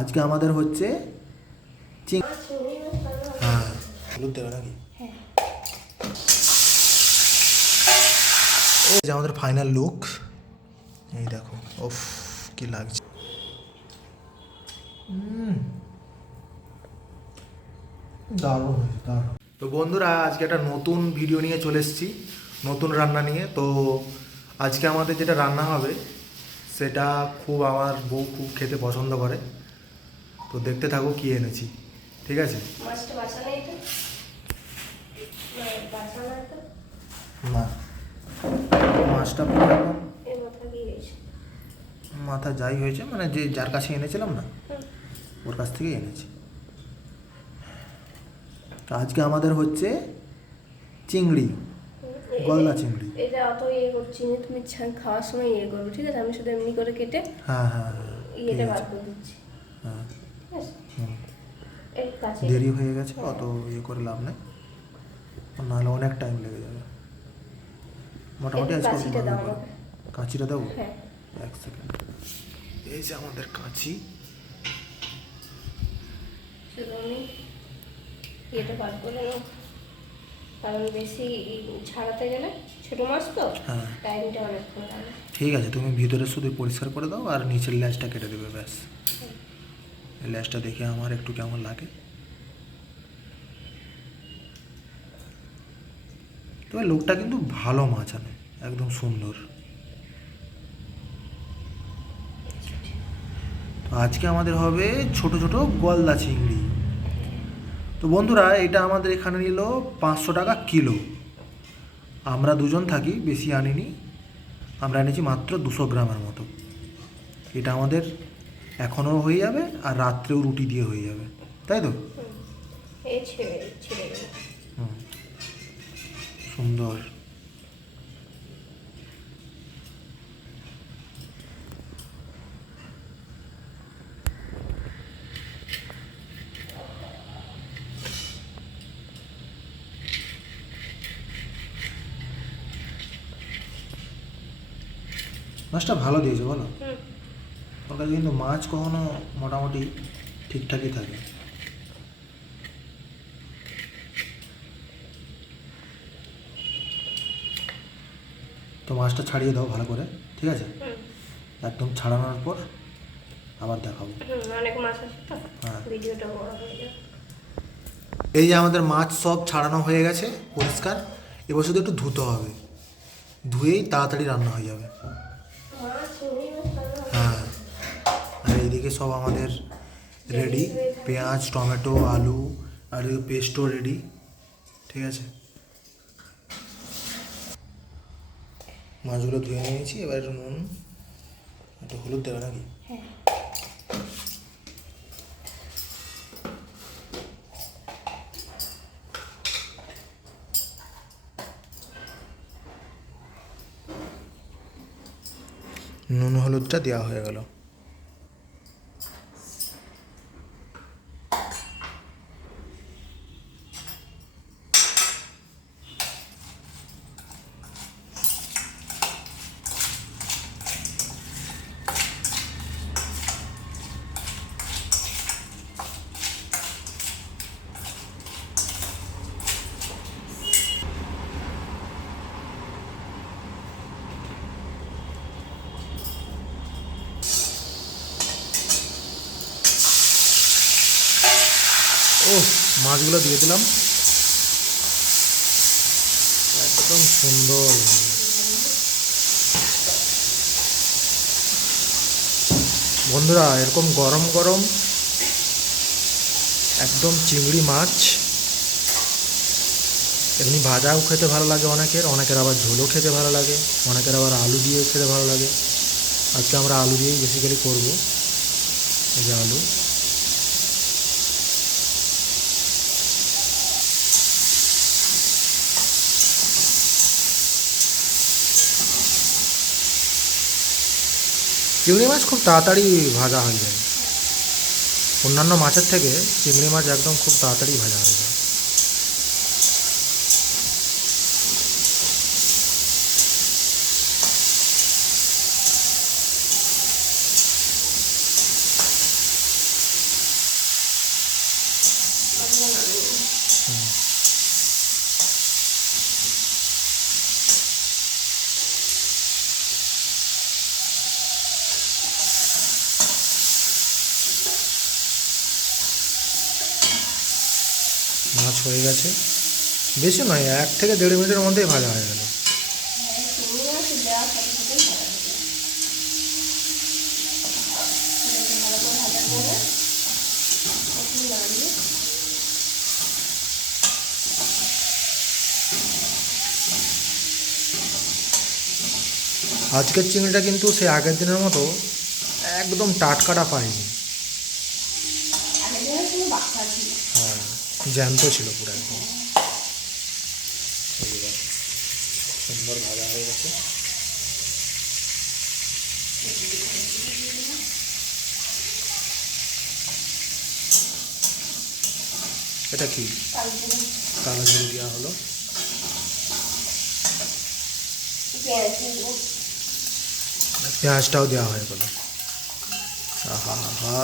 আজকে আমাদের হচ্ছে হ্যাঁ হলুদ দেবে নাকি? এই যে আমাদের ফাইনাল লুক, এই দেখো। ওফ কি লাগছে! দারুণ হয়েছে, দারুণ। তো বন্ধুরা, আজকে একটা নতুন ভিডিও নিয়ে চলে এসেছি, নতুন রান্না নিয়ে। তো আজকে আমাদের যেটা রান্না হবে সেটা আমার বউ খুব খেতে পছন্দ করে। তো দেখতে থাকো কি এনেছি, ঠিক আছে? না, মাছটা মাথা যাই হয়েছে, মানে যে যার কাছে এনেছিলাম না, ওর কাছ থেকেই এনেছি। তো আজকে আমাদের হচ্ছে চিংড়ি, গলদা চিংড়ি। এটা অত ইয়ে করছি না, তুমি খাওয়ার সময় ইয়ে করবে, ঠিক আছে? আমি শুধু এমনি করে কেটে হ্যাঁ হ্যাঁ ইয়েটা বার করে দিচ্ছি। হ্যাঁ, এই কাছে দেরি হয়ে গেছে, অত ইয়ে করে লাভ নেই, নাহলে অনেক টাইম লেগে যাবে। মোটামুটি আজকে কাঁচিটা দেবো। হ্যাঁ, এক সেকেন্ড। এই যে আমাদের কাঁচি, শুধু আমি ইয়েটা বার করে নেব, কারণ বেশি ছাড়াতে গেলে ছোটো মাছ তো, হ্যাঁ টাইমটা অনেকক্ষণ লাগে। ঠিক আছে, তুমি ভিতরে শুধু পরিষ্কার করে দাও আর নিচের ল্যাজটা কেটে দেবে, ব্যাস। এই ল্যাজটা দেখে আমার একটু কেমন লাগে। তবে লোকটা কিন্তু ভালো মাছ আনে, একদম সুন্দর। তো আজকে আমাদের হবে ছোট ছোট গলদা চিংড়ি। তো বন্ধুরা, এটা আমাদের এখানে নিল 500 টাকা কিলো। আমরা দুজন থাকি, বেশি আনিনি, আমরা এনেছি মাত্র 200 গ্রামের মতো। এটা আমাদের এখনও হয়ে যাবে, আর রাত্রেও রুটি দিয়ে হয়ে যাবে, তাই তো? সুন্দর। মাছটা ভালো দিয়েছে, বলো? ওর কাছে কিন্তু মাছ কখনো মোটামুটি ঠিকঠাকই থাকে। তো মাছটা ছাড়িয়ে দাও ভালো করে, ঠিক আছে? একদম ছাড়ানোর পর আবার দেখাবো। অনেক মাছ আছে তো, ভিডিওটা বড় হয়ে যাবে। এই যে আমাদের মাছ সব ছাড়ানো হয়ে গেছে পরিষ্কার, এবার শুধু একটু ধুতে হবে, ধুয়েই তাড়াতাড়ি রান্না হয়ে যাবে। হ্যাঁ, আর এইদিকে সব আমাদের রেডি, পেঁয়াজ, টমেটো, আলু আর পেস্টও রেডি, ঠিক আছে? মাছগুলো ধুয়ে নিয়েছি, এবার একটু নুন, একটু হলুদ দেবে নাকি? নুন হলুদটা দেওয়া হয়ে গেল। ও, মাছগুলো দিয়ে দিলাম, একদম সুন্দর। বন্ধুরা, এরকম গরম গরম একদম চিংড়ি মাছ, এমনি ভাজাও খেতে ভালো লাগে অনেকের, অনেকের আবার ঝোলও খেতে ভালো লাগে, অনেকের আবার আলু দিয়ে খেতে ভালো লাগে। আজকে আমরা আলু দিয়েই বেসিক্যালি করবো। এই যে আলু, চিংড়ি মাছ খুব তাড়াতাড়ি ভাজা হয়ে যায়, অন্যান্য মাছের থেকে চিংড়ি মাছ একদম খুব তাড়াতাড়ি ভাজা হয়ে যায়। মাছ হয়ে গেছে, বেশি নয়, 1 থেকে 1.5 মিনিটের মধ্যেই ভাজা হয়ে গেল। আজকের চিংড়িটা কিন্তু সেই আগের দিনের মতো একদম টাটকাটা পাইনি, হ্যাঁ জ্যান্ত ছিল পুরো একদম। সুন্দর ভাজা হয়ে গেছে। এটা কি কালো জিরে দেওয়া হলো, পেঁয়াজটাও দেওয়া হয়ে গেল। আহা হা,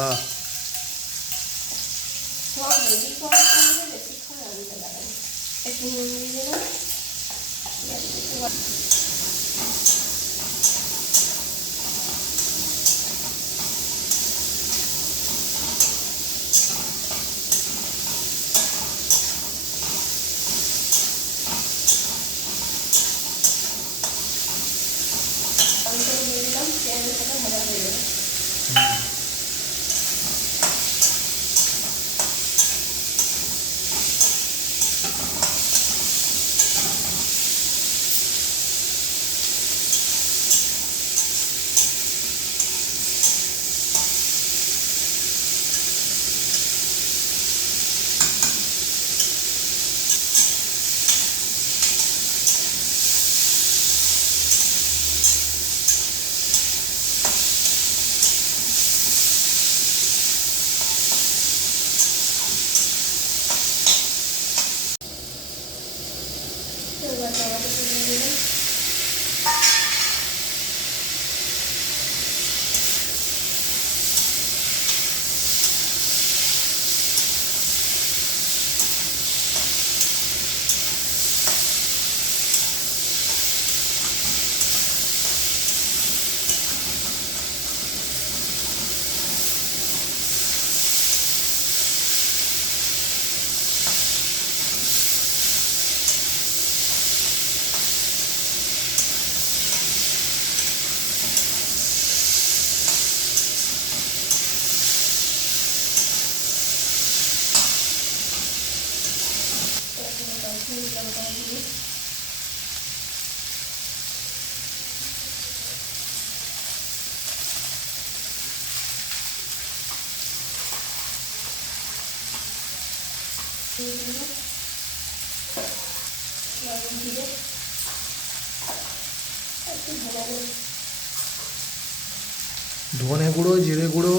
ধনে গুঁড়ো, জিরে গুঁড়ো,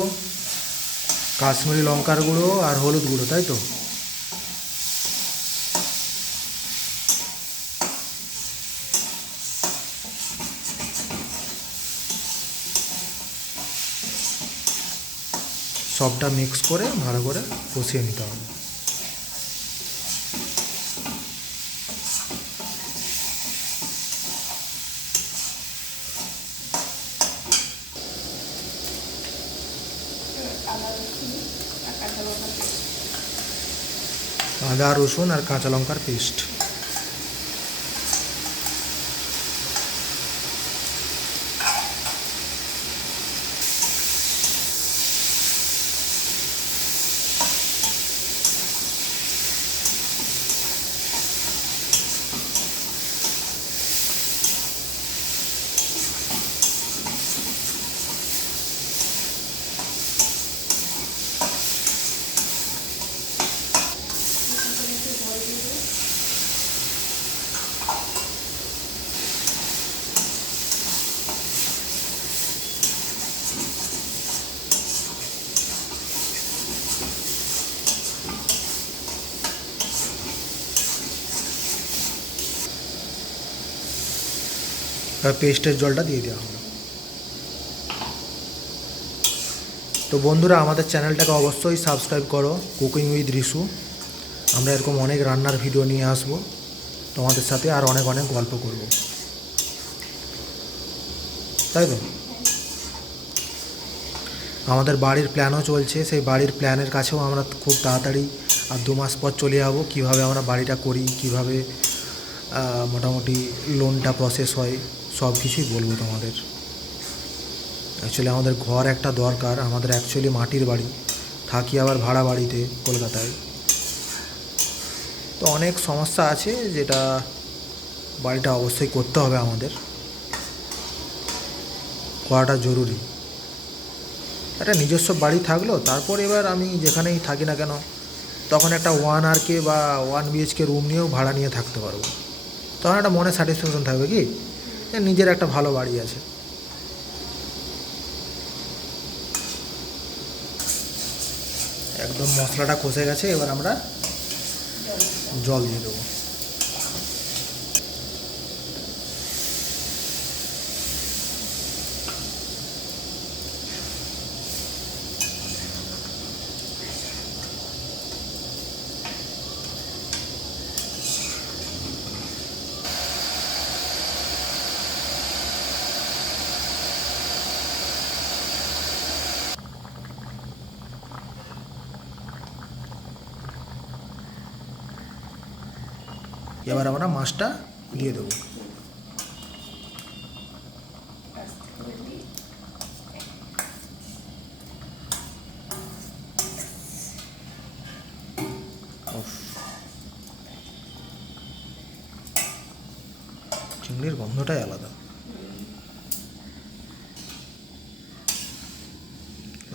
কাশ্মীরি লঙ্কার গুঁড়ো আর হলুদ গুঁড়ো, তাই তো? সবটা মিক্স করে ভালো করে কষিয়ে নিতে হবে। আদা রসুন আর কাঁচা লঙ্কার পেস্ট। পেস্টের জলটা দিয়ে দেওয়া হলো। তো বন্ধুরা, আমাদের চ্যানেলটাকে অবশ্যই সাবস্ক্রাইব করো, কুকিং উইথ রিসু। আমরা এরকম অনেক রান্নার ভিডিও নিয়ে আসবো তোমাদের সাথে, আর অনেক অনেক গল্প করব, তাই তো? আমাদের বাড়ির প্ল্যানও চলছে, সেই বাড়ির প্ল্যানের কাছেও আমরা খুব তাড়াতাড়ি আর 2 মাস পর চলে যাব, কীভাবে আমরা বাড়িটা করি, কীভাবে মোটামুটি লোনটা প্রসেস হয়, সব কিছুই বলবো তোমাদের। অ্যাকচুয়ালি আমাদের ঘর একটা দরকার, আমাদের অ্যাকচুয়ালি মাটির বাড়ি, থাকি আবার ভাড়া বাড়িতে কলকাতায়। তো অনেক সমস্যা আছে, যেটা বাড়িটা অবশ্যই করতে হবে, আমাদের করাটা জরুরি। একটা নিজস্ব বাড়ি থাকলো, তারপর এবার আমি যেখানেই থাকি না কেন তখন একটা 1 RK বা 1 BHK রুম নিয়েও ভাড়া নিয়ে থাকতে পারবো, তখন একটা মনে স্যাটিসফ্যাকশন থাকবে কি নিজের একটা ভালো বাড়ি আছে। একদম মশলাটা কষে গেছে, এবার আমরা জল দিয়ে দেবো। এবার আমরা মাছটা দিয়ে দেবো। চিংড়ির গন্ধটাই আলাদা।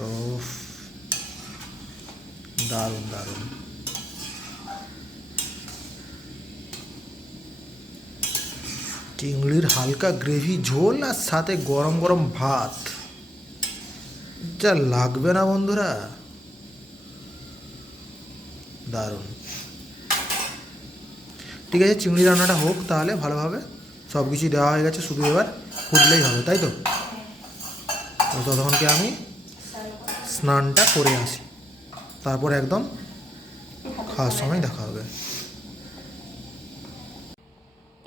ওফ, দারুণ দারুণ। চিংড়ির হালকা গ্রেভি ঝোল আর সাথে গরম গরম ভাত, যা লাগবে না বন্ধুরা, দারুণ। ঠিক আছে, চিংড়ি রান্নাটা হোক তাহলে ভালোভাবে, সব কিছুই দেওয়া হয়ে গেছে, শুধু এবার ফুটলেই হবে, তাই তো? তো ততক্ষণকে আমি স্নানটা করে আসি, তারপর একদম খাওয়ার সময় দেখা হবে।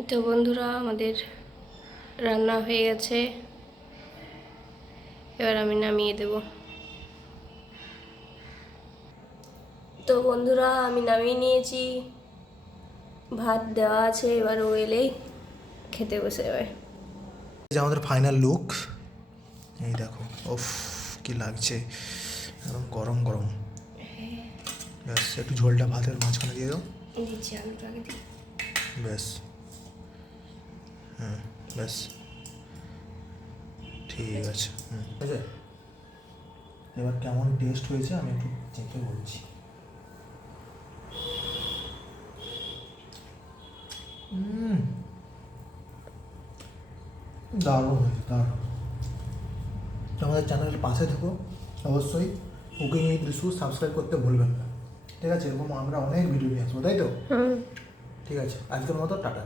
তো বন্ধুরা, আমাদের রান্না হয়ে গেছে, এবার আমি নামিয়ে দেব। তো বন্ধুরা, আমি নামিয়ে নিয়েছি, ভাত দেওয়া আছে, এবার ও এলেই খেতে বসে যাবে। আমাদের ফাইনাল লুক, এই দেখো, ওফ কি লাগছে, একদম গরম গরম। ব্যাস, একটু ঝোলটা ভাতের মাঝখানে দিয়ে দাও। দিচ্ছি, আলুটা আগে দিই। ব্যাস, হ্যাঁ ব্যাস, ঠিক আছে। ঠিক আছে, এবার কেমন টেস্ট হয়েছে আমি একটু চেখে বলছি। দারুণ হয়েছে, দারুণ। আমাদের চ্যানেলের পাশে থেকো অবশ্যই, কুকিং উইথ রিসু সাবস্ক্রাইব করতে ভুলবেন না, ঠিক আছে? এরকম আমরা অনেক ভিডিও নিয়ে আসবো, তাই তো? ঠিক আছে, আজকের মতো টাটা।